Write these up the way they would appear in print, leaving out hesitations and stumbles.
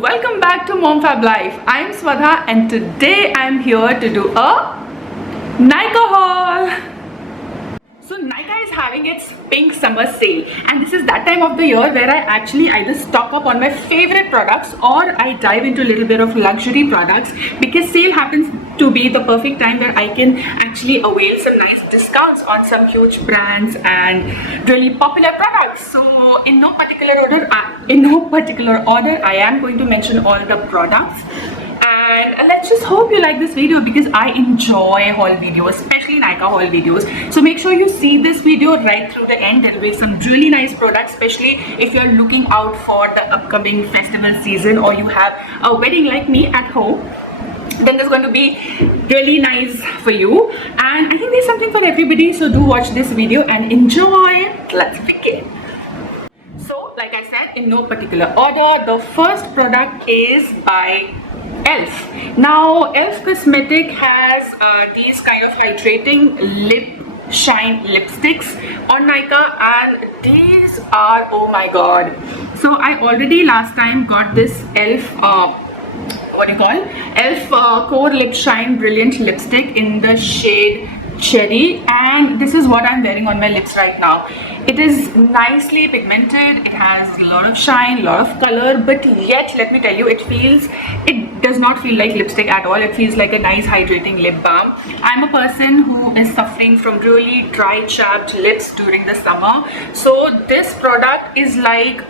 Welcome back to MomFab Life. I'm Swadha and today I'm here to do a Nykaa haul. So Nykaa is having its pink summer sale, and this is that time of the year where I actually either stock up on my favorite products or I dive into a little bit of luxury products, because sale happens to be the perfect time where I can actually avail some nice discounts on some huge brands and really popular products. So in no particular order, I am going to mention all the products. And let's just hope you like this video, because I enjoy haul videos, especially Nykaa haul videos. So make sure you see this video right through the end. There will be some really nice products, especially if you're looking out for the upcoming festival season or you have a wedding like me at home. Then there's going to be really nice for you, and I think there's something for everybody. So do watch this video and enjoy. Let's begin. So like I said, in no particular order, the first product is by Elf. Now Elf Cosmetic has these kind of hydrating lip shine lipsticks on Nykaa, and these are, oh my god. So I already last time got this Elf Elf Core Lip Shine Brilliant Lipstick in the shade Cherry, and this is what I'm wearing on my lips right now. It is nicely pigmented, it has a lot of shine, a lot of color, but yet let me tell you, it does not feel like lipstick at all. It feels like a nice hydrating lip balm. I'm a person who is suffering from really dry chapped lips during the summer, so this product is like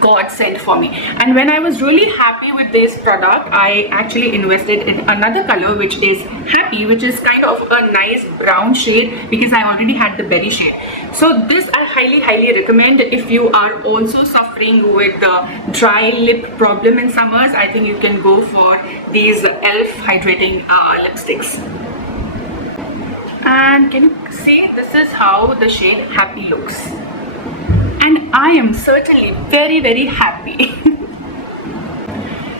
God sent for me. And when I was really happy with this product, I actually invested in another color, which is Happy, which is kind of a nice brown shade, because I already had the berry shade. So this I highly recommend if you are also suffering with the dry lip problem in summers. I think you can go for these Elf hydrating lipsticks. And can you see, this is how the shade Happy looks, and I am certainly very happy.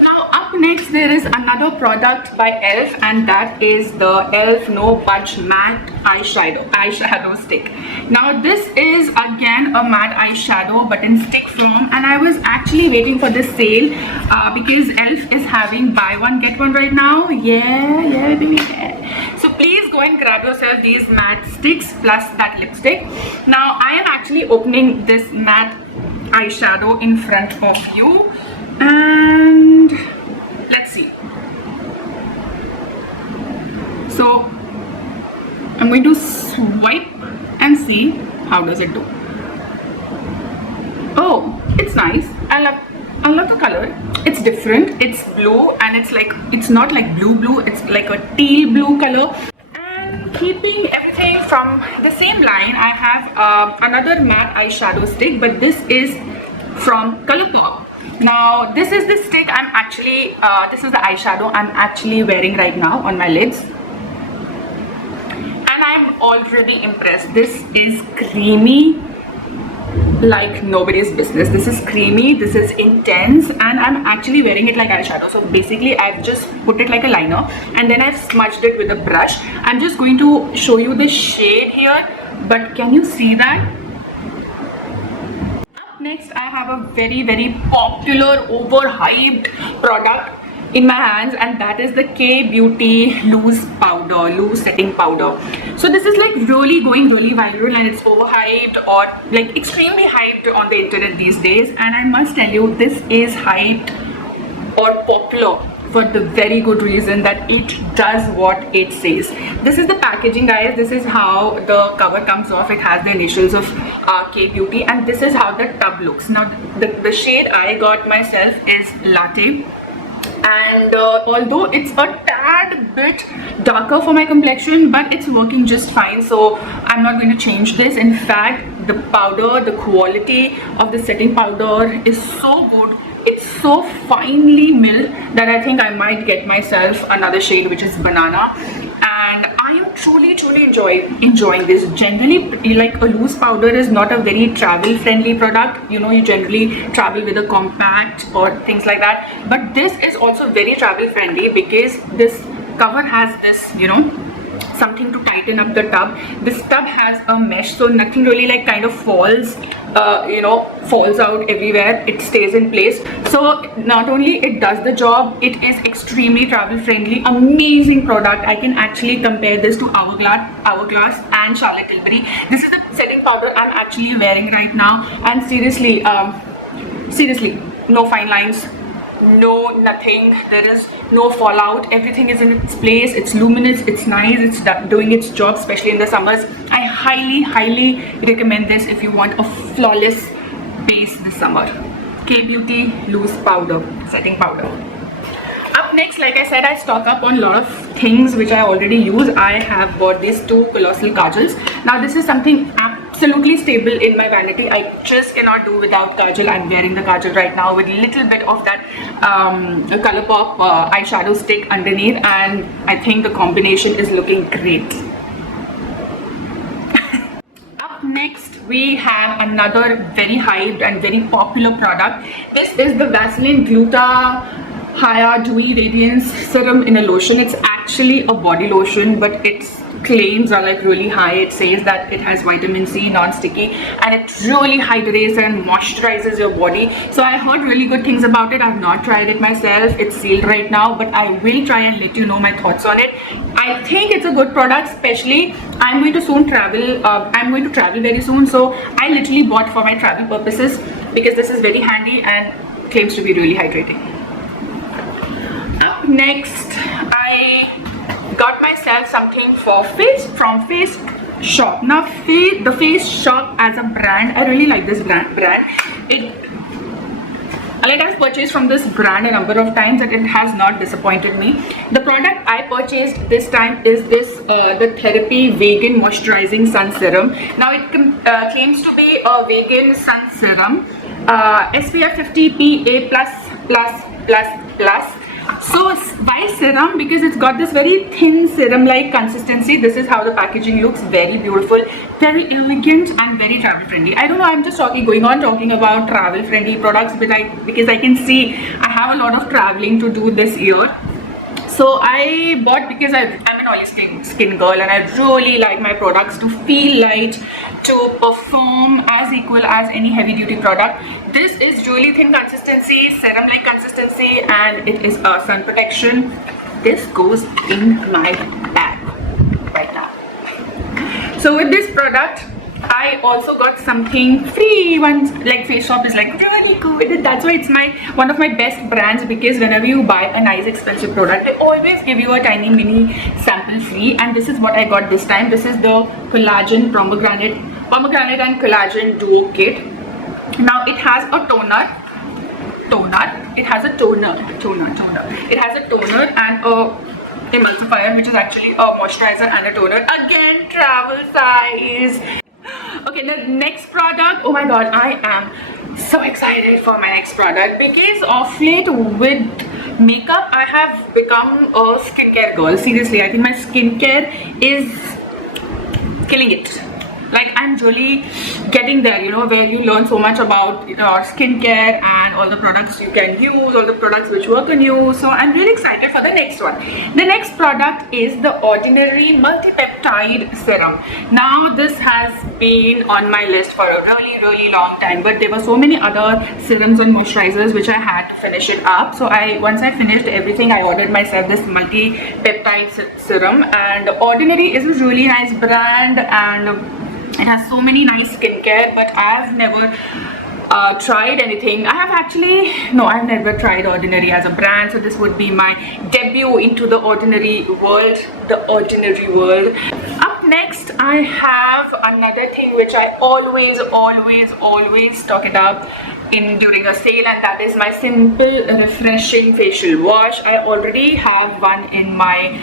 Now up next there is another product by Elf, and that is the Elf No Budge Matte eyeshadow stick. Now this is again a matte eyeshadow but in stick form, and I was actually waiting for this sale because Elf is having buy one get one right now. So please go and grab yourself these matte sticks plus that lipstick. Now I am actually opening this matte eyeshadow in front of you, and let's see. So I'm going to swipe and see how does it do. Oh, it's nice. I love the color. It's different. It's blue, and it's not like blue, it's like a teal blue color. And keeping everything from the same line, I have another matte eyeshadow stick, but this is from Colourpop. Now this is the stick this is the eyeshadow I'm actually wearing right now on my lids, and I'm already impressed. This is creamy like nobody's business. This is creamy, this is intense, and I'm actually wearing it like eyeshadow. So basically I've just put it like a liner, and then I've smudged it with a brush. I'm just going to show you the shade here, but can you see that? Up next I have a very popular overhyped product in my hands, and that is the K Beauty loose setting powder. So this is like really going really viral, and it's overhyped or like extremely hyped on the internet these days, and I must tell you, this is hyped or popular for the very good reason that it does what it says. This is the packaging, guys. This is how the cover comes off. It has the initials of K Beauty, and this is how the tub looks. Now the shade I got myself is Latte, and although it's a tad bit darker for my complexion, but it's working just fine, so I'm not going to change this. In fact, the powder, the quality of the setting powder is so good. It's so finely milled that I think I might get myself another shade, which is Banana, and I am truly enjoying this. Generally, like a loose powder is not a very travel friendly product. You know, you generally travel with a compact or things like that, but this is also very travel friendly because this cover has this, you know, something to tighten up the tub. This tub has a mesh, so nothing really like kind of falls falls out everywhere. It stays in place. So not only it does the job, it is extremely travel friendly. Amazing product. I can actually compare this to Hourglass and Charlotte Tilbury. This is the setting powder I'm actually wearing right now, and seriously, no fine lines, no nothing. There is no fallout. Everything is in its place. It's luminous, it's nice, it's doing its job, especially in the summers. I highly recommend this if you want a flawless base this summer. K-Beauty loose powder, setting powder. Up next, like I said, I stock up on a lot of things which I already use. I have bought these two colossal kajals. Now this is something absolutely stable in my vanity. I just cannot do without kajal. I'm wearing the kajal right now with a little bit of that Colourpop eyeshadow stick underneath, and I think the combination is looking great. Up next, we have another very hyped and very popular product. This is the Vaseline Gluta Hya Dewy Radiance Serum in a lotion. It's actually a body lotion, but its claims are like really high. It says that it has vitamin C, non-sticky, and it really hydrates and moisturizes your body. So I heard really good things about it. I've not tried it myself. It's sealed right now, but I will try and let you know my thoughts on it. I think it's a good product, especially I'm going to soon travel. I'm going to travel very soon, so I literally bought for my travel purposes because this is very handy and claims to be really hydrating. Up next, I got myself something from Face Shop. Now the Face Shop as a brand, I really like this brand. I've purchased from this brand a number of times and it has not disappointed me. The product I purchased this time is this the Therapy Vegan Moisturizing Sun Serum. Now it claims to be a vegan sun serum, SPF 50 PA++++. So why serum? Because it's got this very thin serum like consistency. This is how the packaging looks. Very beautiful, very elegant, and very travel friendly. I don't know, I'm just talking about travel friendly products, but because I can see I have a lot of traveling to do this year. So I bought because I'm an oily skin girl, and I really like my products to feel light, to perform as equal as any heavy duty product. This is really thin consistency, serum like consistency, and it is a sun protection. This goes in my bag right now. So with this product, I also got something free. Like Face Shop is like really good. That's why it's one of my best brands, because whenever you buy a nice expensive product, they always give you a tiny mini sample free, and this is what I got this time. This is the collagen pomegranate and collagen duo kit. Now it has a toner. It has a toner. It has a toner and a emulsifier, which is actually a moisturizer and a toner. Again, travel size. Okay, the next product, oh my god, I am so excited for my next product, because of late with makeup I have become a skincare girl. Seriously, I think my skincare is killing it. Like, I'm really getting there, where you learn so much about skincare and all the products you can use, all the products which work on you. So I'm really excited for the next one. The next product is the Ordinary Multi-Peptide Serum. Now this has been on my list for a really long time, but there were so many other serums and moisturizers which I had to finish it up. So once I finished everything, I ordered myself this multi-peptide serum. And Ordinary is a really nice brand, and it has so many nice skincare, but I've never tried anything. I've never tried Ordinary as a brand, so this would be my debut into the ordinary world. Up next, I have another thing which I always stock it up during a sale, and that is my Simple Refreshing Facial Wash. I already have one in my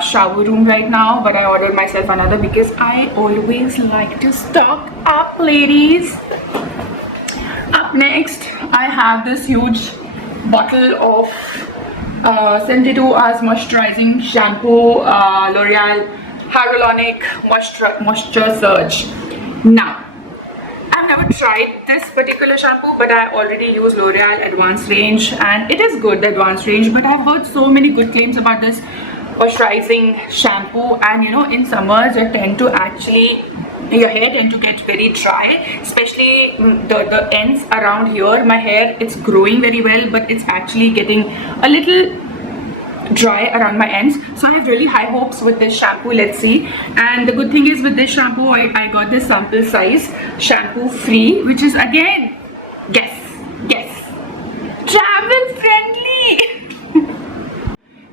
shower room right now, but I ordered myself another because I always like to stock up, ladies. Up next, I have this huge bottle of 72 Hours Moisturizing Shampoo, L'Oreal Hyaluronic Moisture Surge. Now, I've never tried this particular shampoo, but I already use L'Oreal Advanced Range, and it is good, the Advanced Range, but I've heard so many good claims about this moisturizing shampoo, and you know, in summers your hair tend to get very dry, especially the ends around here. My hair, it's growing very well, but it's actually getting a little dry around my ends. So I have really high hopes with this shampoo. Let's see. And the good thing is with this shampoo, I got this sample size shampoo free, which is again, guess, travel friendly.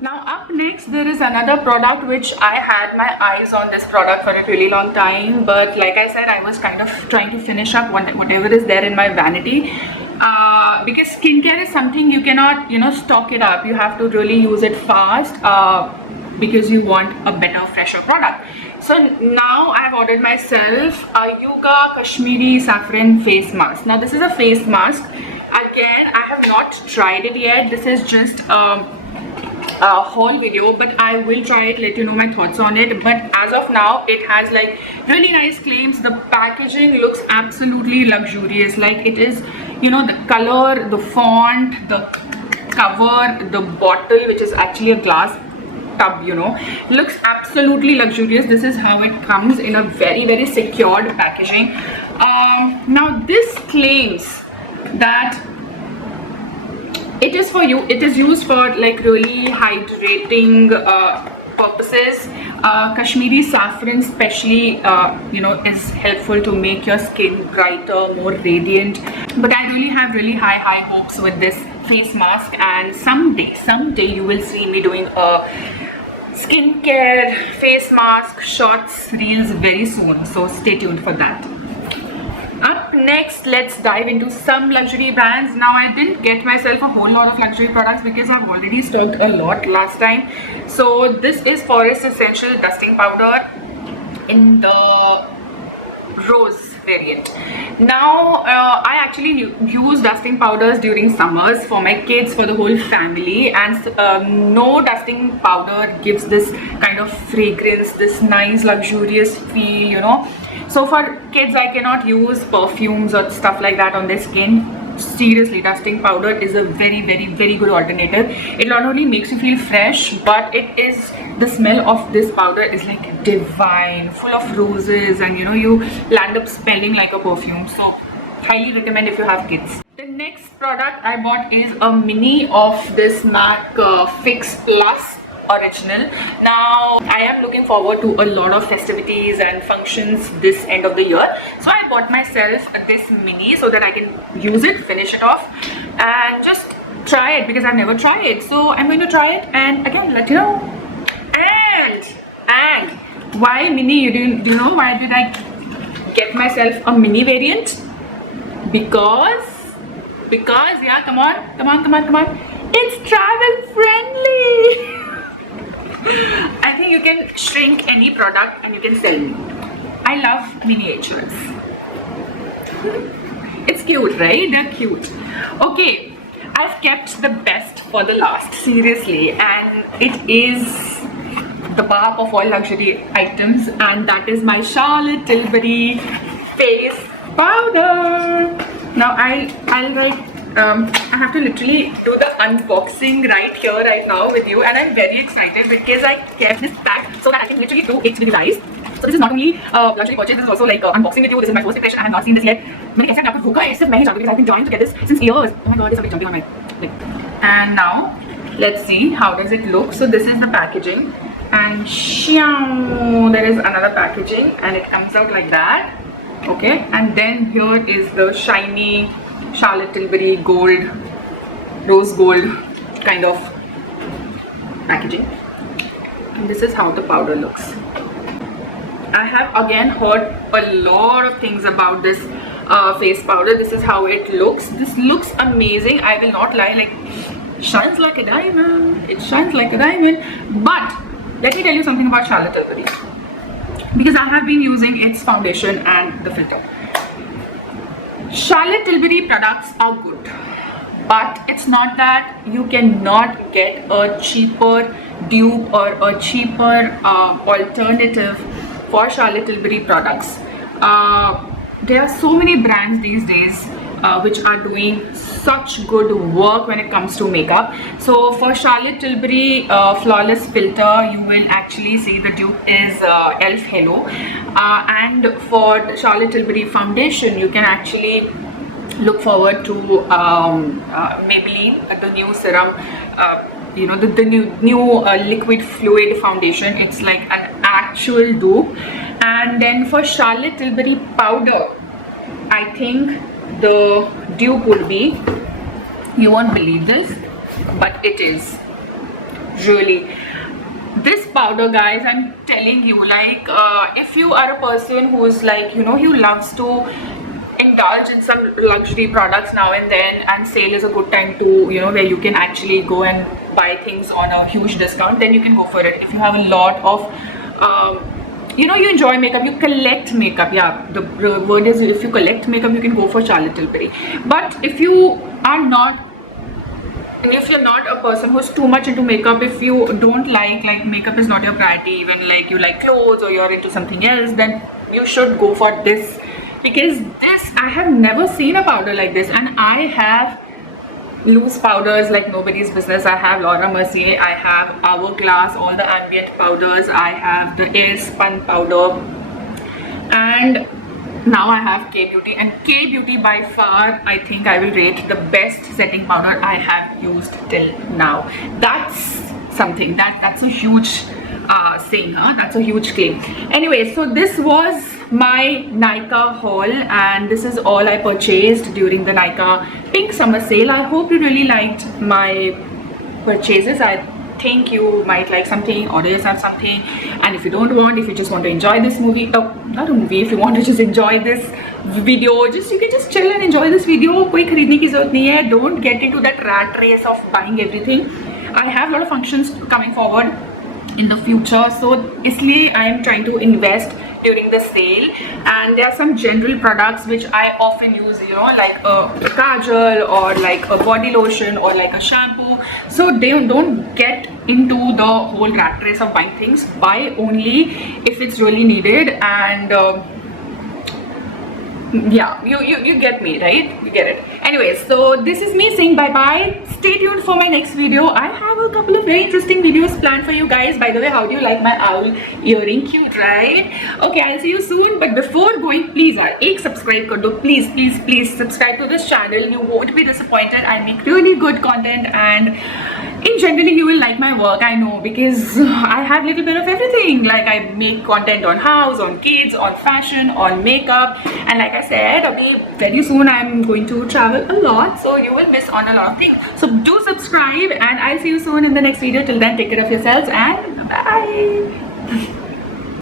Now up next, there is another product which I had my eyes on this product for a really long time, but like I said, I was kind of trying to finish up whatever is there in my vanity, because skincare is something you cannot, you know, stock it up. You have to really use it fast, because you want a better, fresher product. So now I have ordered myself a Yuga Kashmiri Saffron face mask. Now this is a face mask. Again, I have not tried it yet. This is just a haul video, but I will try it, let you know my thoughts on it. But as of now, it has like really nice claims. The packaging looks absolutely luxurious. Like it is, you know, the color, the font, the cover, the bottle, which is actually a glass tub, you know, looks absolutely luxurious. This is how it comes in a very, very secured packaging. Now this claims that it is for you, it is used for like really hydrating purposes. Kashmiri saffron especially, you know, is helpful to make your skin brighter, more radiant. But I really have really high hopes with this face mask, and someday you will see me doing a skincare face mask shorts reels very soon, so stay tuned for that. Up next, let's dive into some luxury brands. Now I didn't get myself a whole lot of luxury products because I've already stocked a lot last time. So this is Forest Essential Dusting Powder in the rose variant. Now I actually use dusting powders during summers for my kids, for the whole family, and no dusting powder gives this kind of fragrance, this nice luxurious feel, you know. So for kids, I cannot use perfumes or stuff like that on their skin. Seriously, dusting powder is a very good alternative. It not only makes you feel fresh, but it is, the smell of this powder is like divine, full of roses, and you know, you land up smelling like a perfume. So highly recommend if you have kids. The next product I bought is a mini of this MAC Fix Plus Original. Now I am looking forward to a lot of festivities and functions this end of the year, so I bought myself this mini so that I can use it, finish it off, and just try it because I've never tried it. So I'm going to try it and again let you know. And why mini? Do you know why did I get myself a mini variant? Because yeah, come on, it's travel friendly. I think you can shrink any product and you can sell me. I love miniatures. It's cute, right? They're cute. Okay, I've kept the best for the last, seriously, and it is the barb of all luxury items, and that is my Charlotte Tilbury face powder. Now I'll like I have to literally do the unboxing right here, right now with you, and I'm very excited because I kept this pack so that I can literally do it with you guys. So this is not only luxury purchase, this is also like unboxing with you. This is my first impression. I have not seen this yet. मैंने कैसे आपको भूखा है इससे मैं ही जानती हूँ because I've been trying to get this since years. Oh my god, it's a bit jumping on my like. And now let's see how does it look. So this is the packaging, and there is another packaging, and it comes out like that. Okay, and then here is the shiny Charlotte Tilbury gold, rose gold kind of packaging, and this is how the powder looks. I have again heard a lot of things about this face powder. This is how it looks. This looks amazing, I will not lie, like shines like a diamond. It shines like a diamond. But let me tell you something about Charlotte Tilbury, because I have been using its foundation and the filter. Charlotte Tilbury products are good, but it's not that you cannot get a cheaper dupe or a cheaper alternative for Charlotte Tilbury products. There are so many brands these days which are doing such good work when it comes to makeup. So for Charlotte Tilbury Flawless Filter, you will actually see the dupe is Elf Hello, and for Charlotte Tilbury Foundation, you can actually look forward to Maybelline, the new serum, you know, the new liquid fluid foundation. It's like an actual dupe. And then for Charlotte Tilbury powder, I think the dupe would be, you won't believe this, but it is really this powder, guys. I'm telling you, like if you are a person who's like, you know, who loves to indulge in some luxury products now and then, and sale is a good time to, you know, where you can actually go and buy things on a huge discount, then you can go for it. If you have a lot of you know, you enjoy makeup, you collect makeup, yeah, the word is, if you collect makeup, you can go for Charlotte Tilbury. But if you are not, if you're not a person who's too much into makeup, if you don't like makeup is not your priority, even like you like clothes or you're into something else, then you should go for this, because this, I have never seen a powder like this. And I have loose powders like nobody's business. I have Laura Mercier, I have Hourglass, all the ambient powders, I have the Air Spun powder, and now I have K Beauty. And K Beauty by far, I think I will rate the best setting powder I have used till now. That's something, that's a huge saying, huh? That's a huge claim. Anyway, so this was my Nykaa haul, and this is all I purchased during the Nykaa Pink Summer Sale. I hope you really liked my purchases. I think you might like something, order yourself something. And if you don't want, if you just want to enjoy this movie, not a movie, if you want to just enjoy this video, just you can just chill and enjoy this video. Koi kharidne ki zarurat nahi hai. Don't get into that rat race of buying everything. I have a lot of functions coming forward in the future, so isliye I am trying to invest during the sale. And there are some general products which I often use, you know, like a kajal or like a body lotion or like a shampoo. So they don't get into the whole rat race of buying things. Buy only if it's really needed. And yeah, you get me, right? You get it. Anyway, so this is me saying bye bye. Stay tuned for my next video. I have a couple of very interesting videos planned for you guys. By the way, how do you like my owl earring? Cute, right? Okay, I'll see you soon. But before going, please subscribe kar do. Please subscribe to this channel. You won't be disappointed. I make really good content, and in generally you will like my work, I know, because I have little bit of everything. Like I make content on house, on kids, on fashion, on makeup, and like I said, very soon I'm going to travel a lot, so you will miss on a lot of things. So do subscribe, and I'll see you soon in the next video. Till then, take care of yourselves and bye.